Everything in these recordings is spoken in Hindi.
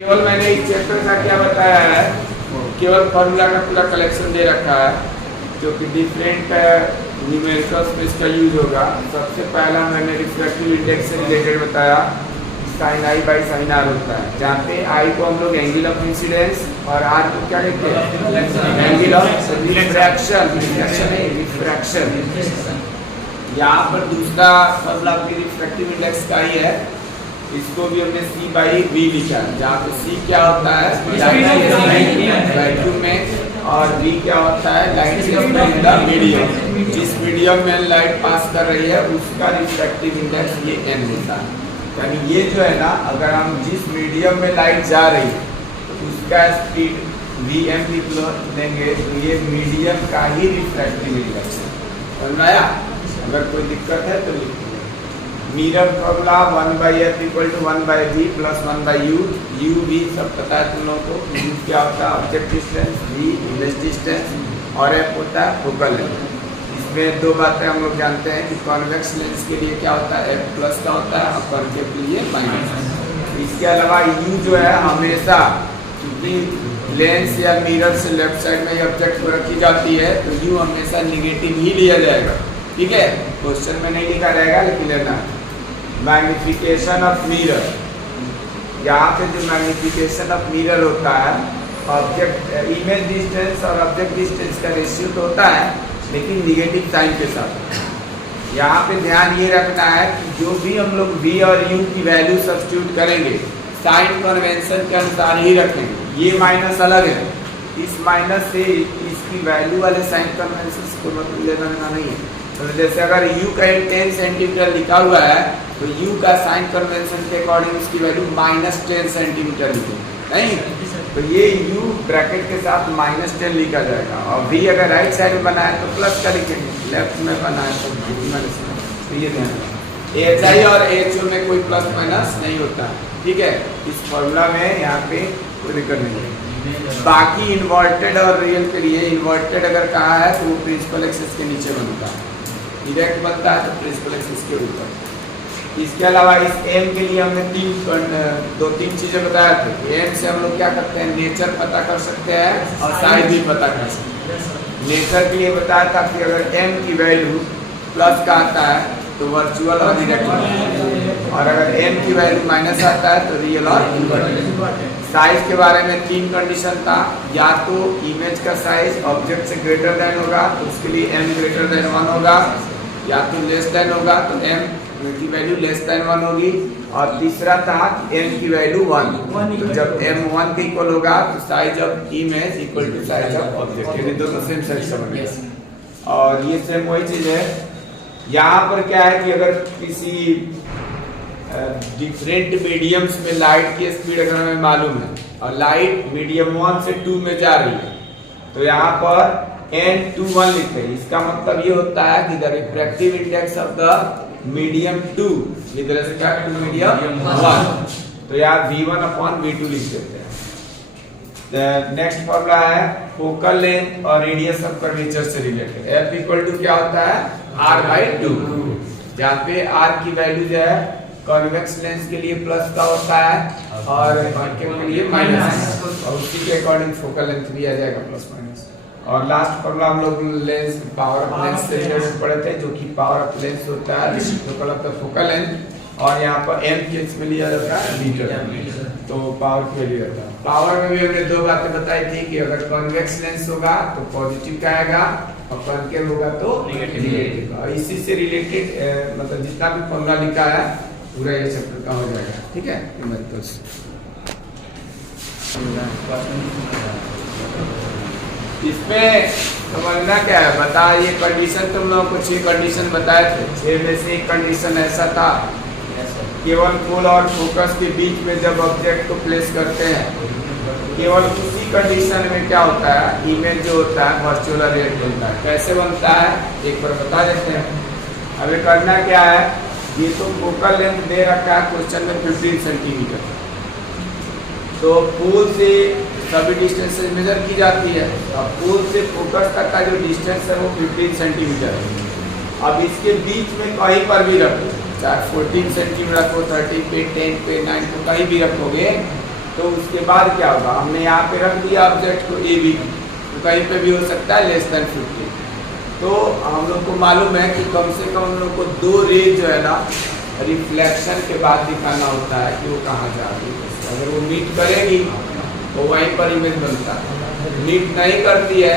केवल मैंने इस चैप्टर का क्या बताया है, केवल फॉर्मूला का पूरा कलेक्शन दे रखा है जो कि डिफरेंट न्यूमेरिकल्स में इसका यूज होगा। सबसे पहला मैंने रिफ्रैक्टिव इंडेक्स से रिलेटेड बताया, sine i by sine r होता है, जहाँ पे आई को हम लोग एंगल ऑफ इंसिडेंस और आर को क्या लिखते हैं, एंगल ऑफ रिफ्रैक्शन। यहाँ पर दूसरा फॉर्मूला रिफ्रैक्टिव इंडेक्स का ही है, इसको भी हमने C बाई V लिखा है, जहाँ पे C क्या होता है वैक्यूम में और V क्या होता है लाइट मीडियम। जिस मीडियम में लाइट पास कर रही है उसका रिफ्रैक्टिव इंडेक्स ये n होता है। यानी ये जो है ना, अगर हम जिस मीडियम में लाइट जा रही है तो उसका स्पीड Vm लिख लेंगे तो ये मीडियम का ही रिफ्रैक्टिव इंडेक्स है। समझ में आया? अगर कोई दिक्कत है तो लिख लो। Mirror formula 1/f = 1/v + 1/u। u v सब पता है तुम लोगों को। u क्या होता है object distance, v image distance और f होता है फोकल लेंथ। इसमें दो बातें हम लोग जानते हैं कि कॉन्वेक्स लेंस के लिए क्या होता है f प्लस का होता है और कॉन्केव के लिए माइनस। इसके अलावा u जो है हमेशा, क्योंकि लेंस या मिरर से लेफ्ट साइड में ऑब्जेक्ट को रखी जाती है तो u हमेशा निगेटिव ही लिया जाएगा। ठीक है, क्वेश्चन में नहीं लिखा रहेगा लेकिन लेना। मैग्निफिकेशन ऑफ मिरर, यहाँ पे जो मैग्निफिकेशन ऑफ मिरर होता है, ऑब्जेक्ट इमेज डिस्टेंस और ऑब्जेक्ट डिस्टेंस का रेशियो तो होता है लेकिन निगेटिव साइन के साथ। यहाँ पे ध्यान ये रखना है कि जो भी हम लोग v और u की वैल्यू सब्स्टिट्यूट करेंगे साइन कन्वेंशन के अनुसार ही रखेंगे। ये माइनस अलग है, इस माइनस से इसकी वैल्यू वाले साइन कन्वेंशन को मतलब लेना देना नहीं है। तो जैसे अगर u का 10 सेंटीमीटर लिखा हुआ है तो u का साइन कन्वेंशन के अकॉर्डिंग उसकी वैल्यू -10 सेंटीमीटर लिखेंगे, नहीं तो ये u ब्रैकेट के साथ -10 लिखा जाएगा। और v अगर राइट साइड में बना है तो प्लस का लिखेंगे, लेफ्ट में बना है तो माइनस का। तो ये ध्यान रखना, hi और ho में कोई प्लस माइनस नहीं होता। ठीक है, इस फॉर्मूला में यहाँ पे कोई दिक्कत नहीं है। बाकी इन्वर्टेड और रियल के लिए, इन्वर्टेड अगर कहा है तो वो प्रिंसिपल एक्सिस के नीचे बनता है, डायरेक्ट बनता है तो प्रिंसिपल एक्सिस के ऊपर। इसके अलावा इस m के लिए हमने दो तीन चीजें बताया थे। m से हम लोग क्या करते हैं, नेचर पता कर सकते हैं और साइज भी पता कर सकते हैं। नेचर के लिए बताया था कि अगर m की वैल्यू प्लस का आता है तो वर्चुअल और डायरेक्ट, और अगर m की वैल्यू माइनस आता है तो रियल और इनवर्टेड। साइज के बारे में 3 कंडीशन था, या तो इमेज का साइज ऑब्जेक्ट से ग्रेटर देन होगा तो उसके लिए m ग्रेटर देन 1 होगा, या तो लेस देन होगा तो m की वैल्यू लेस देन 1 होगी, और तीसरा था m की वैल्यू 1। तो जब m 1 के इक्वल होगा तो size of image equal to size of object, यानी दोनों सेम साइज का बनेगा। और ये सेम वही चीज है। यहाँ पर क्या है कि अगर किसी डिफरेंट मीडियम्स में लाइट की स्पीड अगर हमें मालूम है और लाइट मीडियम 1 से 2 में जा रही है तो यहाँ पर n21 लिखते हैं। इसका मतलब ये होता है कि the refractive index of the medium 2 with respect to medium 1, तो यहाँ v1/v2 लिख देते हैं। नेक्स्ट फॉर्मूला है फोकल लेंथ और रेडियस ऑफ कर्वेचर से रिलेटेड। f इक्वल टू क्या होता है, r/2, जहाँ पे r की वैल्यू जो है कॉन्वेक्स लेंस के लिए प्लस का होता है और कॉन्केव के लिए माइनस, और उसी के अकॉर्डिंग फोकल लेंथ भी आ जाएगा प्लस माइनस। और लास्ट फॉर्मूला हम लोग लेंस पावर ऑफ लेंस से रिलेटेड पढ़े थे, जो कि पावर ऑफ लेंस होता है reciprocal of the focal length, और यहाँ पर m के इसमें लिया जाता है मीटर, तो पावर की वैल्यू रहता है। पावर में भी हमने दो बातें बताई थी कि अगर कॉन्वेक्स लेंस होगा तो पॉजिटिव का आएगा और कॉन्केव होगा तो नेगेटिव। और इसी से रिलेटेड मतलब जितना भी फॉर्मूला लिखा है पूरा ये चैप्टर का हो जाएगा। ठीक है, इसमें समझना क्या है, बता ये कंडीशन तुम लोगों को 6 कंडीशन बताए थे। 6 में से एक कंडीशन ऐसा था, केवल पोल और फोकस के बीच में जब ऑब्जेक्ट को प्लेस करते हैं केवल उसी कंडीशन में क्या होता है, इमेज जो होता है वर्चुअल और रियल बनता है। कैसे बनता है एक बार बता देते हैं। अभी करना क्या है, ये तो फोकल लेंथ दे रखा है क्वेश्चन में 15 सेंटीमीटर, तो पोल से सभी डिस्टेंस मेजर की जाती है। अब पोल से फोकस तक का जो डिस्टेंस है वो 15 सेंटीमीटर है। अब इसके बीच में कहीं पर भी रखो, चाहे 14 सेंटीमीटर रखो, 30 पे, 10 पे, 9 पे, कहीं भी रखोगे तो उसके बाद क्या होगा, हमने यहाँ पे रख दिया ऑब्जेक्ट को ए बी, तो कहीं पे भी हो सकता है लेस देन 50। तो हम लोग को मालूम है कि कम से कम हम लोग को 2 रेज जो है ना रिफ्लेक्शन के बाद दिखाना होता है कि वो कहाँ जा रही है। अगर वो मीट करेगी तो वहीं पर इमेज बनता है, मीट नहीं करती है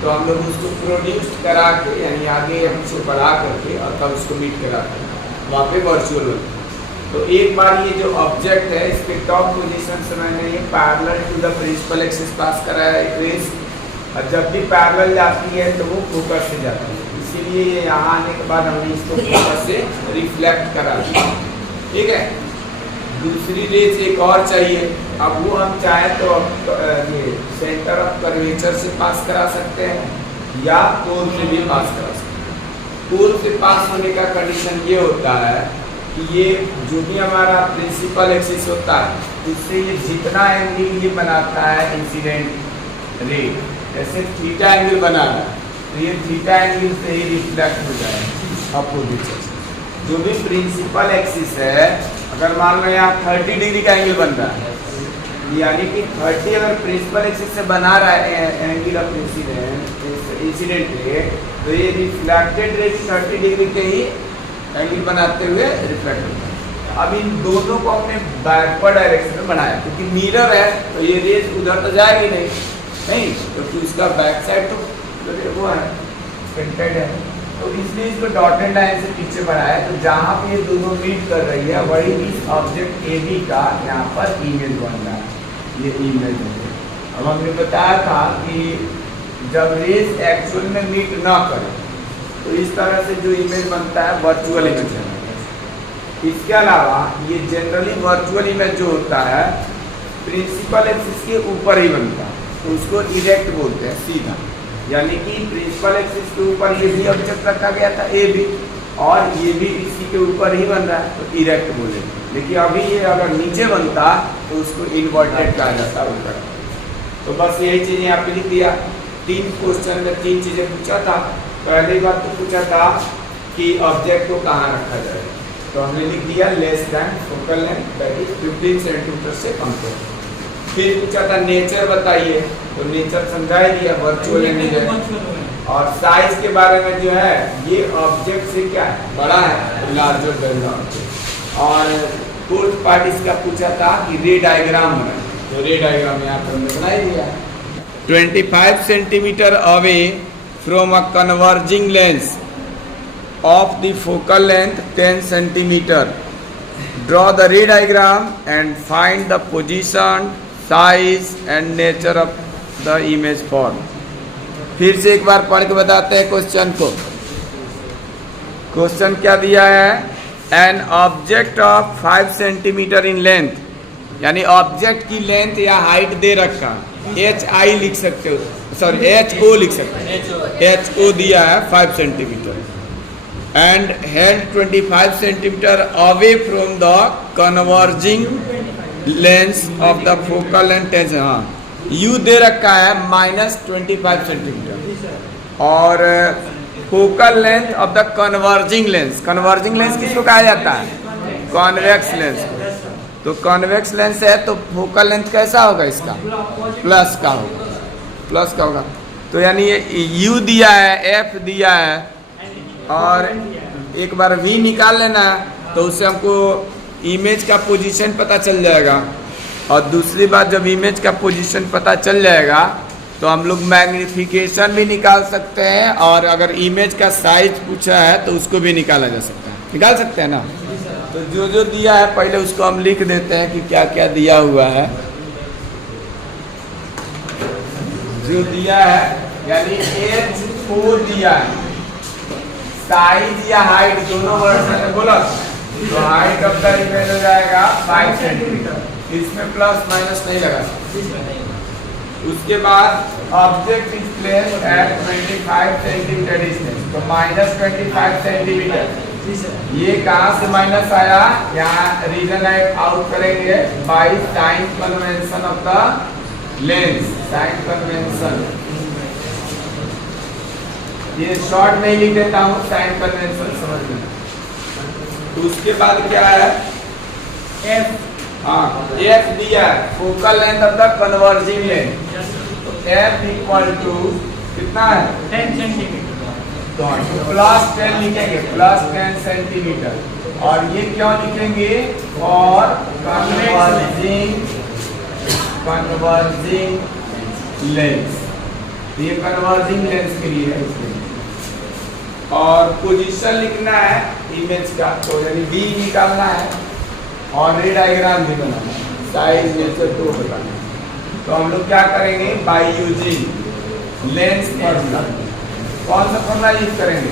तो हम लोग उसको प्रोड्यूस करा के यानी आगे हम उसको बढ़ा करके और तब उसको मीट कराते हैं, वहाँ पे वर्चुअल होता है। तो एक बार ये जो ऑब्जेक्ट है इसके टॉप पोजीशन से मैंने ये parallel to the principal axis pass करा है रेज, और जब भी पैरेलल जाती है तो वो फोकस से जाती है, इसीलिए ये यहाँ आने के बाद हमने इसको फोकस से रिफ्लेक्ट करा दिया। ठीक है, दूसरी रेज एक और चाहिए, अब वो हम चाहे तो ये सेंटर ऑफ कर्वेचर से पास करा सकते हैं या कोर से भी पास करा सकते हैं। कोर से पास होने का कंडीशन ये होता है कि ये जो भी हमारा प्रिंसिपल एक्सिस होता है उससे ये जितना एंगल ये बनाता है इंसिडेंट रे, जैसे थीटा एंगल बना रहा है तो ये थीटा एंगल से ही रिफ्लेक्ट हो जाएगा अपोजिट से। जो भी प्रिंसिपल एक्सिस है, अगर मान लो यहाँ 30 डिग्री का एंगल बन रहा है, यानी कि 30 अगर प्रिंसिपल एक्सिस से बना रहा है एंगल ऑफ इंसिडेंट रे, तो ये रिफ्लेक्टेड रे 30 डिग्री के ही एंगल बनाते हुए रिफ्लेक्ट होता है। अब इन दोनों को हमने बैकवर्ड डायरेक्शन में बनाया, क्योंकि मिरर है तो ये रेज उधर तो जाएगी नहीं, क्योंकि उसका बैक साइड तो वो है प्रिंटेड है, तो इसलिए इसको डॉटेड लाइन से पीछे बढ़ाया। तो जहाँ पे ये दोनों मीट कर रही है वही इस ऑब्जेक्ट ए बी का यहाँ पर इमेज बन रहा है, ये इमेज है। अब हमने बताया था कि जब रेज एक्चुअल में मीट ना करे तो इस तरह से जो इमेज बनता है वर्चुअल इमेज है। इसके अलावा ये जनरली वर्चुअल इमेज जो होता है प्रिंसिपल एक्सिस के ऊपर ही बनता है, तो उसको इरेक्ट बोलते हैं, सीधा। यानी कि प्रिंसिपल एक्सिस के ऊपर ये भी ऑब्जेक्ट रखा गया था ए बी, और ये भी इसी के ऊपर ही बन रहा है तो इरेक्ट बोलेंगे। लेकिन अभी ये अगर नीचे बनता तो उसको इन्वर्टेड कहा जाता है ऊपर। तो बस यही चीज़ें यहाँ पे लिख दिया। 3 क्वेश्चन में 3 चीज़ें पूछा था। पहली बात तो पूछा था कि ऑब्जेक्ट को कहाँ रखा जाए, तो हमने लिख दिया less than focal length, that is 15 centimetre से कम पर। फिर पूछा था नेचर बताइए, तो नेचर समझा ही दिया, वर्चुअल इमेज है। और साइज के बारे में जो है ये ऑब्जेक्ट से क्या है, बड़ा है तो लार्जर देन द ऑब्जेक्ट। और फोर्थ पार्ट इसका पूछा था कि रे डायग्राम बनाए, तो रे डायग्राम यहाँ पर हमने बना ही दिया। 25 centimetre away from a converging lens of the focal length 10 centimeter. Draw the ray diagram and find the position, size and nature of the image form. फिर से एक बार पढ़ के बताते हैं क्वेश्चन को। क्वेश्चन क्या दिया है, an object of 5 centimetre in length, यानी ऑब्जेक्ट की लेंथ या हाइट दे रखा, HI लिख सकते हो, सॉरी HO लिख सकते हो, HO दिया है 5 centimetre and held 25 centimeter away from the converging lens of the focal length। हाँ, U दे रखा है -25 सेंटीमीटर और focal length of the converging lens. Converging lens किसको कहा जाता है, कॉन्वेक्स लेंस। तो कॉन्वेक्स लेंस है तो फोकल लेंथ कैसा होगा इसका, प्लस का होगा, प्लस का होगा। तो यानी ये U दिया है, F दिया है, और एक बार V निकाल लेना तो उससे हमको इमेज का पोजीशन पता चल जाएगा। और दूसरी बात, जब इमेज का पोजीशन पता चल जाएगा तो हम लोग मैग्नीफिकेशन भी निकाल सकते हैं, और अगर इमेज का साइज पूछा है तो उसको भी निकाला जा सकता है, निकाल सकते हैं ना। तो जो जो दिया है पहले उसको हम लिख देते हैं कि क्या क्या दिया हुआ है। जो दिया है यानी HO दिया है, साइज या हाइट दोनों वर्ड मैंने बोला, तो हाइट ऑफ द इमेज हो जाएगा 5 सेंटीमीटर, इसमें प्लस माइनस नहीं लगा। उसके बाद object is placed at 25 centimetre distance, तो -25 सेंटीमीटर। ये कहाँ से माइनस आया, यहाँ रीजन आउट करेंगे by sign convention of the lens, sign convention. ये शॉर्ट में लिख देता हूँ, साइन कन्वेंशन समझ में। तो उसके बाद क्या है, F हाँ एफ दिया है, focal length of the converging length, तो एफ इक्वल टू कितना है 10 सेंटीमीटर, तो प्लस 10 लिखेंगे, प्लस 10 सेंटीमीटर। और ये क्यों लिखेंगे, फॉर कन्वर्जिंग लेंस, ये कन्वर्जिंग लेंस के लिए है इसलिए। और पोजीशन लिखना है इमेज का, तो यानी बी निकालना है और रे डायग्राम भी बनाना है, साइज नेचर तो बताना है। तो हम लोग क्या करेंगे, बाय यूजिंग लेंस फॉर्मूला। कौन सा फॉर्मूला यूज करेंगे,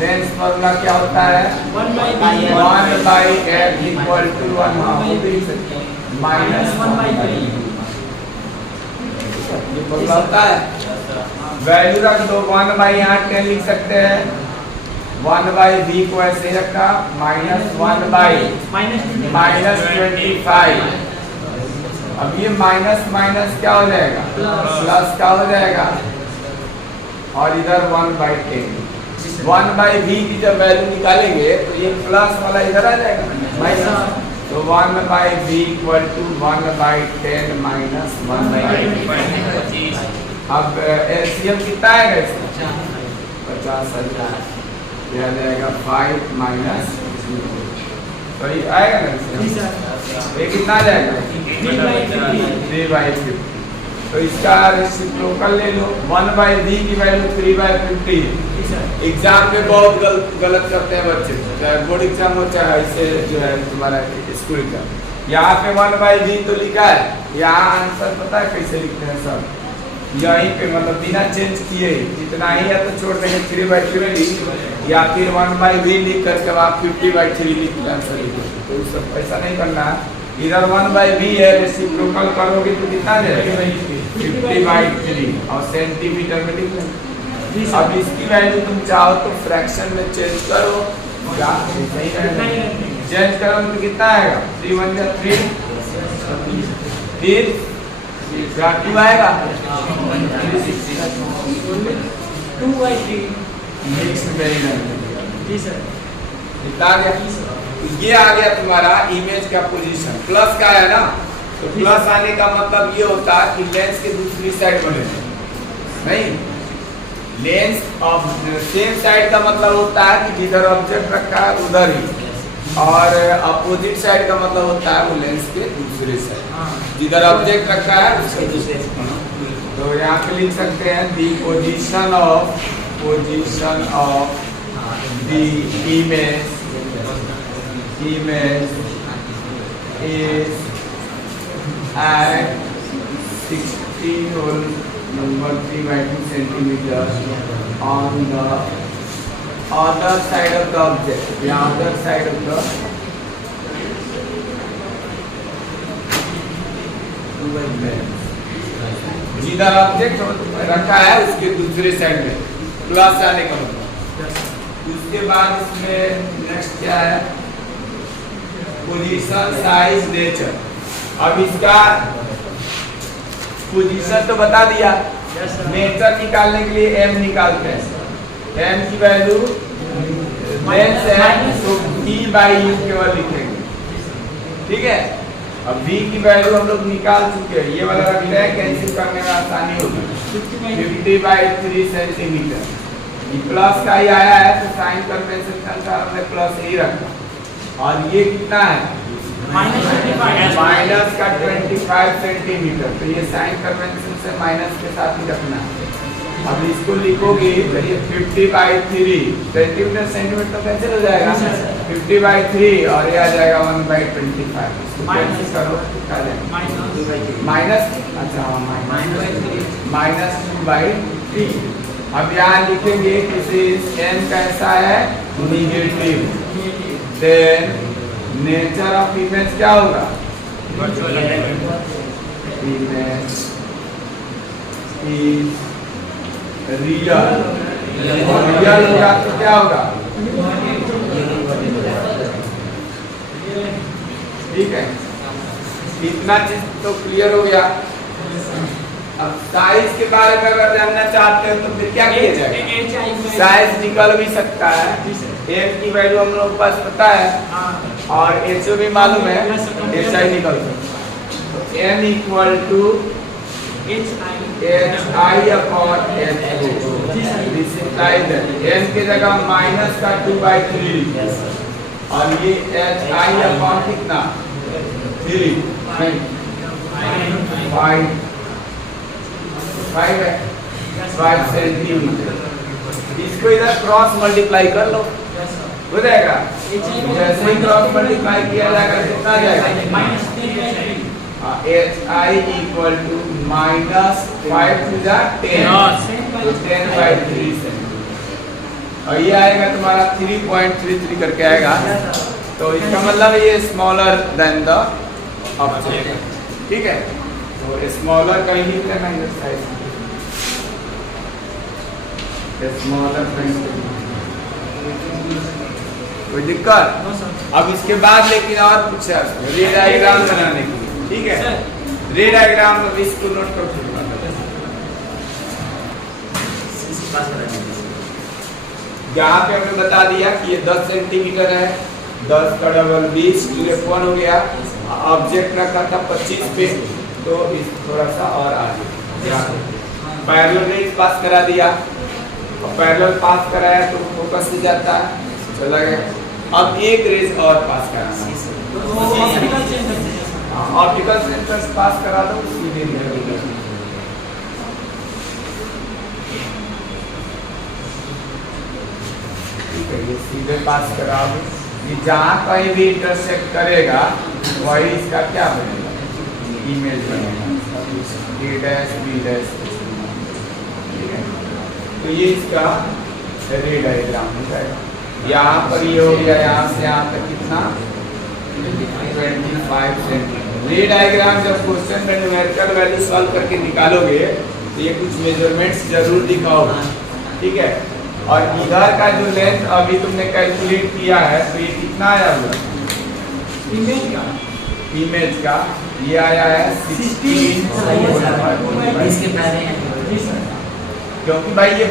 लेंस फॉर्मूला क्या होता है 1 by f equal to 1 minus 1/, ये फॉर्मूला होता है। वैल्यू रख दो, 1 बाई यहाँ 10 लिख सकते हैं, 1 बाई बी को ऐसे रखा, माइनस 1 बाई माइनस 25। अब ये माइनस माइनस क्या हो जाएगा, प्लस का हो जाएगा, और इधर 1 बाई 10। 1 बाई बी की जब वैल्यू निकालेंगे तो ये प्लस वाला इधर आ जाएगा माइनस, तो 1 by v equal to 1 by 10 minus 1 by. अब एलसीएम कितना आएगा इसका 50,000, यह आ जाएगा 5 माइनस, तो ये आएगा ना, ये कितना आ जाएगा 3/50। तो इसका रेसिप्रोकल ले लो, 1 बाई बी की वैल्यू 3/50। एग्जाम में बहुत गलत करते हैं बच्चे, चाहे बोर्ड एग्जाम हो चाहे इससे जो है तुम्हारा स्कूल एग्जाम। यहाँ पे 1 बाई बी तो लिखा है, यहाँ आंसर पता है कैसे लिखते हैं सब, यहीं पे मतलब बिना चेंज किए इतना ही, या तो छोड़ देंगे 3/3 या फिर 1 बाई बी लिख करके आप 50/3 लिख आंसर लिखो, तो सब ऐसा नहीं करना है। इधर 1 बाई बी है, रेसिप्रोकल करोगे तो कितना जाएगा 50/3 और सेंटीमीटर में लिख लेंगे। अब इसकी वैल्यू तुम चाहो तो फ्रैक्शन में चेंज करो, चेंज करो तो कितना आएगा 3 1 जा 3, फिर 2 आएगा 2/3 मिक्स में जी सर, इतना आ गया। ये आ गया तुम्हारा इमेज का पोजीशन, प्लस का है ना, तो प्लस आने का मतलब ये होता है कि लेंस के दूसरी साइड बने नहीं, लेंस ऑफ सेम साइड का मतलब होता है कि जिधर ऑब्जेक्ट रखा है उधर ही, और अपोजिट साइड का मतलब होता है वो लेंस के दूसरे साइड, जिधर ऑब्जेक्ट रखा है उसके दूसरे। तो यहाँ पे लिख सकते हैं the position of the image is at 16 whole number 3/2 centimeters on the other side of the object, the other side of the जिधर ऑब्जेक्ट रखा है उसके दूसरे साइड में प्लस आने का मतलब। उसके बाद इसमें नेक्स्ट क्या है, पोजीशन साइज नेचर। अब इसका पोजीशन तो बता दिया, नेचर निकालने के लिए एम निकालते हैं, एम की वैल्यू लेंस है तो डी बाई यू केवल लिखेंगे, ठीक है। अब v की वैल्यू हम लोग निकाल चुके हैं, ये वाला रखते हैं, कैंसिल करने में आसानी होगी, 50/3 सेंटीमीटर। प्लस का ही आया है तो साइन कन्वेंशन के अनुसार हमने प्लस ही रखा, और ये कितना है माइनस का 25 सेंटीमीटर, तो ये साइन कन्वेंशन से माइनस के साथ ही रखना है। अब इसको लिखोगे तो ये 50/3 सेंटीमीटर तो कैंसिल हो जाएगा, 50/3 और ये आ जाएगा 1/25, माइनस करो माइनस, अच्छा माइनस 2/3। अब यहाँ लिखेंगे कि n कैसा है negative, then nature of image क्या होगा, इमेज इज रियल, और रियल होगा तो क्या होगा, ठीक है। इतना चीज तो क्लियर हो गया। अब साइज के बारे में अगर जानना चाहते हो तो फिर क्या किया जाएगा, साइज निकल भी सकता है, एम की वैल्यू हम लोग के पास पता है, और HO भी मालूम है, HI निकल तो N equal to HI upon HO। This implies N की जगह माइनस का 2/3 और ये HI अपॉन कितना 3 5 है 5 सेंटीमीटर। इसको इधर क्रॉस मल्टीप्लाई कर लो, हो जाएगा। जैसे ही क्रॉस मल्टीप्लाई किया जाएगा कितना आ जाएगा HI equal to minus 5 to the 10 तो 10/3 और ये आएगा तुम्हारा 3.33 करके आएगा। तो इसका मतलब ये स्मॉलर देन द ऑब्जेक्ट, ठीक है। तो स्मॉलर का ही लिखना है साइज, स्मॉलर कोई दिक्कत। अब इसके बाद लेकिन और कुछ है रे डायग्राम बनाने के लिए, ठीक है। रे डायग्राम इसको नोट करो। यहाँ पे हमने बता दिया कि ये 10 सेंटीमीटर है, 10 का डबल 20 1 हो गया। ऑब्जेक्ट रखा था 25 पे, तो इस थोड़ा सा और आगे पैरेलल रेज पास करा दिया और पैरेलल पास कराया तो फोकस से जाता है, चला गया। अब एक रेज और पास कराना, ऑप्टिकल सेंसर पास करा दो सीधे निकल। ठीक है, ये सीधे पास करा दो। ये जहाँ कहीं भी इंटरसेक्ट करेगा वही इसका क्या बनेगा, इमेज बनेगा A डैश B डैश। ठीक है, तो ये इसका रे डायग्राम हो जाएगा। यहाँ पर ये हो गया, यहाँ से यहाँ तक कितना 25 सेंटीमीटर। रे डायग्राम जब क्वेश्चन में न्यूमेरिकल वैल्यू सॉल्व करके निकालोगे तो ये कुछ मेजरमेंट्स जरूर दिखाओगे, ठीक है। और इधर का जो लेंथ अभी तुमने कैलकुलेट किया है तो ये कितना आया हुआ इमेज का ये आया है 16, क्योंकि भाई ये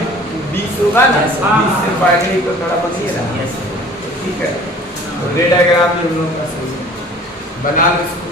20 होगा ना, 20 से पहले ही तो थोड़ा बचिए ना, ठीक है। तो रे डायग्राम भी हम लोग का बना लो इसको।